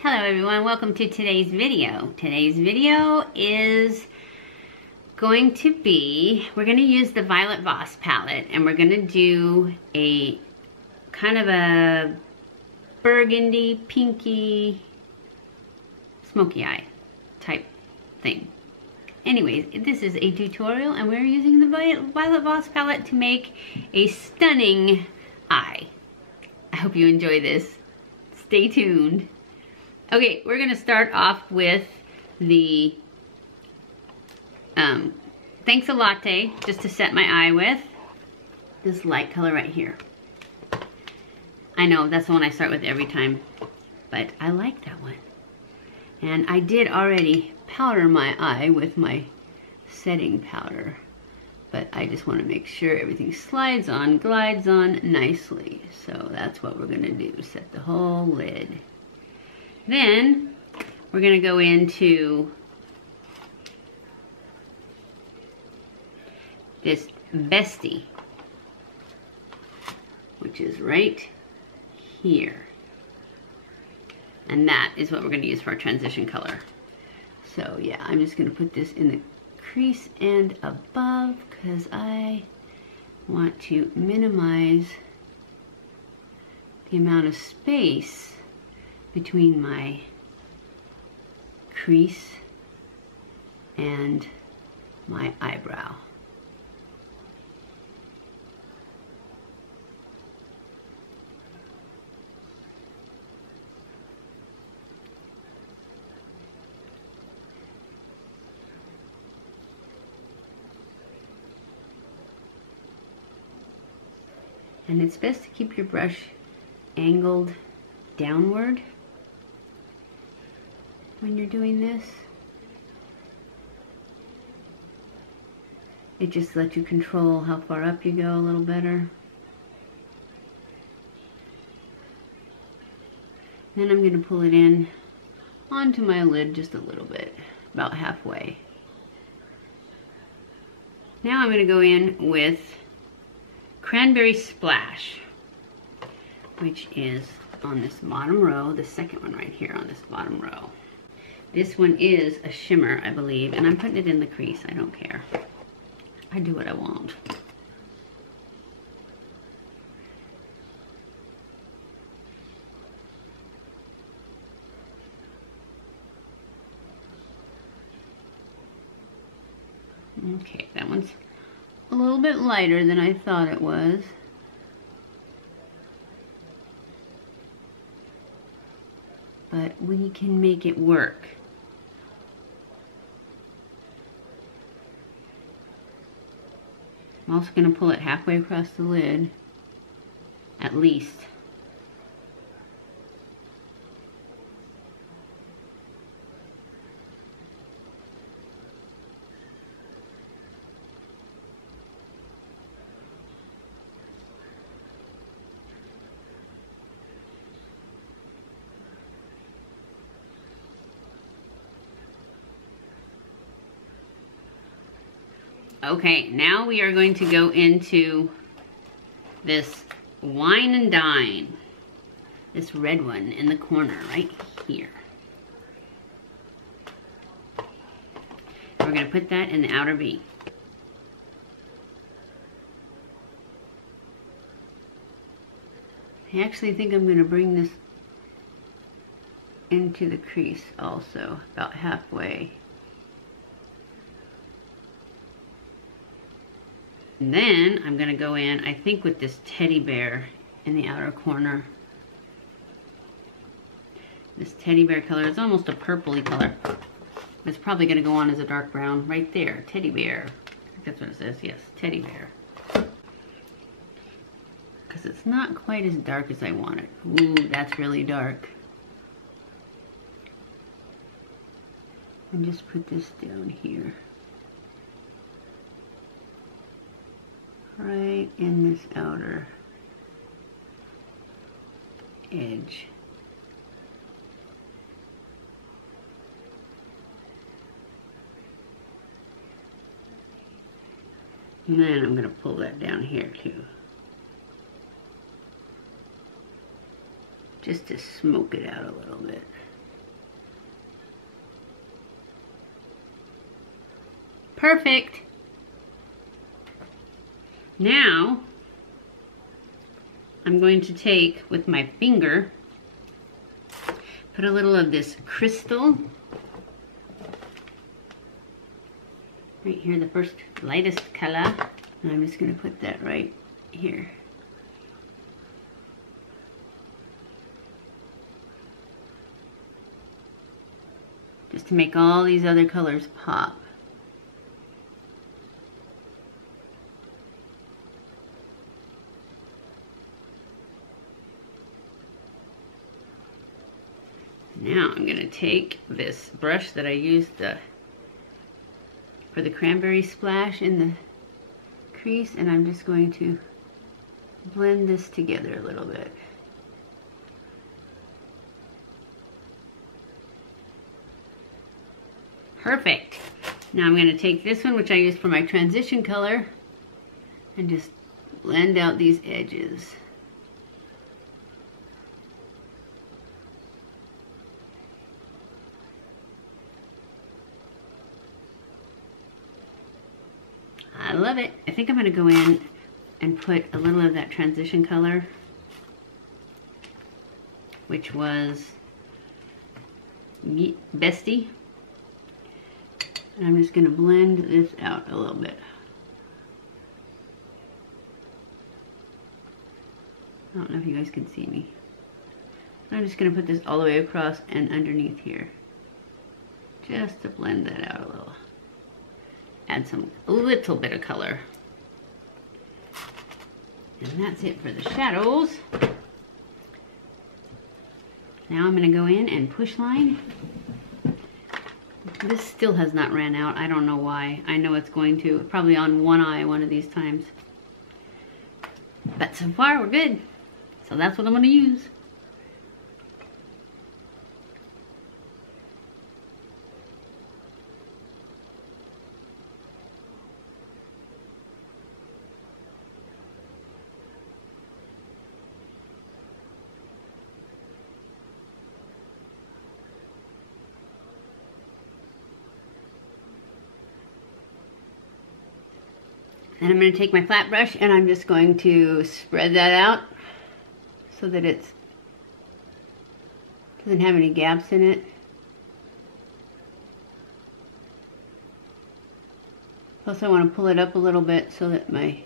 Hello everyone, welcome to today's video. Today's video is going to be, we're going to use the Violet Voss palette and we're going to do a kind of a burgundy, pinky, smoky eye type thing. Anyways, this is a tutorial and we're using the Violet Voss palette to make a stunning eye. I hope you enjoy this. Stay tuned. Okay, we're gonna start off with the Thanks a Latte, just to set my eye with. This light color right here. I know, that's the one I start with every time, but I like that one. And I did already powder my eye with my setting powder, but I just wanna make sure everything glides on nicely. So that's what we're gonna do, set the whole lid. Then we're gonna go into this Bestie, which is right here. And that is what we're gonna use for our transition color. So yeah, I'm just gonna put this in the crease and above because I want to minimize the amount of space between my crease and my eyebrow. And it's best to keep your brush angled downward when you're doing this. It just lets you control how far up you go a little better. Then I'm going to pull it in onto my lid just a little bit, about halfway. Now I'm going to go in with Cranberry Splash, which is on this bottom row, the second one right here on this bottom row. This one is a shimmer, I believe, and I'm putting it in the crease. I don't care. I do what I want. Okay, that one's a little bit lighter than I thought it was. But we can make it work. I'm also going to pull it halfway across the lid, at least. Okay, now we are going to go into this Wine and Dine, this red one in the corner right here. We're going to put that in the outer V. I actually think I'm going to bring this into the crease also, about halfway. And then I'm going to go in, I think, with this teddy bear in the outer corner. This teddy bear color is almost a purpley color. It's probably going to go on as a dark brown right there. Teddy bear. I think that's what it says. Yes, teddy bear. Because it's not quite as dark as I want it. Ooh, that's really dark. And just put this down here. Right in this outer edge. And then I'm going to pull that down here too. Just to smoke it out a little bit. Perfect. Now, I'm going to take with my finger, put a little of this crystal right here, the first lightest color, and I'm just going to put that right here. Just to make all these other colors pop. Now I'm going to take this brush that I used for the cranberry splash in the crease, and I'm just going to blend this together a little bit. Perfect. Now I'm going to take this one, which I used for my transition color, and just blend out these edges. I love it. I think I'm going to go in and put a little of that transition color, which was Bestie. And I'm just going to blend this out a little bit. I don't know if you guys can see me. I'm just going to put this all the way across and underneath here, just to blend that out a little. Add a little bit of color. And that's it for the shadows. Now I'm going to go in and push line. This still has not ran out. I don't know why. I know it's going to. Probably on one eye one of these times. But so far we're good. So that's what I'm going to use. And I'm going to take my flat brush and I'm just going to spread that out so that it doesn't have any gaps in it. Plus I want to pull it up a little bit so that my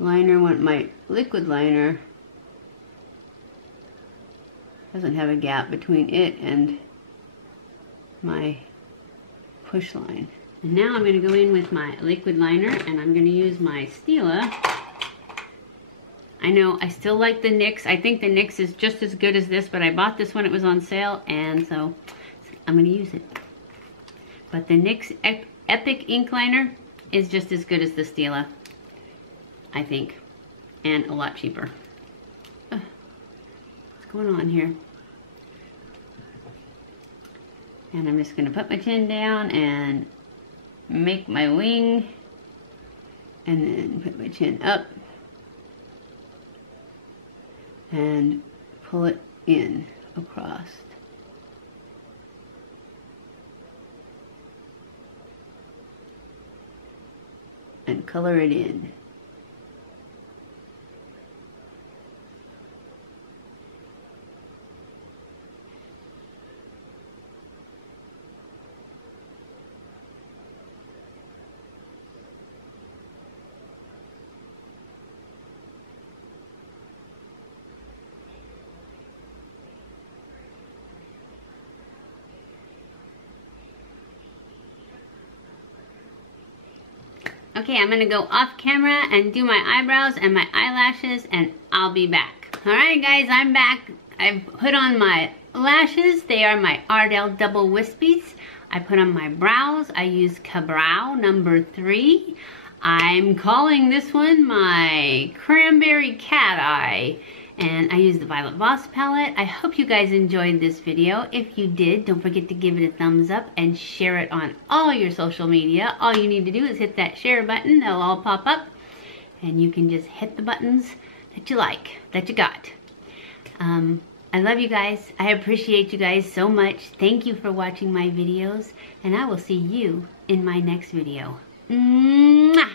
liner, my liquid liner, doesn't have a gap between it and my push line. And now I'm going to go in with my liquid liner, and I'm going to use my Stila. I know I still like the NYX. I think the NYX is just as good as this, but I bought this when it was on sale, and so I'm going to use it. But the NYX Epic Ink Liner is just as good as the Stila, I think, and a lot cheaper. What's going on here? And I'm just going to put my chin down and make my wing, and then put my chin up and pull it in across. And color it in. Okay, I'm gonna go off camera and do my eyebrows and my eyelashes, and I'll be back. Alright guys, I'm back. I've put on my lashes. They are my Ardell Double Wispies. I put on my brows. I use Cabrow number 3. I'm calling this one my Cranberry Cat Eye. And I use the Violet Voss palette. I hope you guys enjoyed this video. If you did, don't forget to give it a thumbs up and share it on all your social media. All you need to do is hit that share button. They'll all pop up. And you can just hit the buttons that you like, that you got. I love you guys. I appreciate you guys so much. Thank you for watching my videos, and I will see you in my next video. Mwah!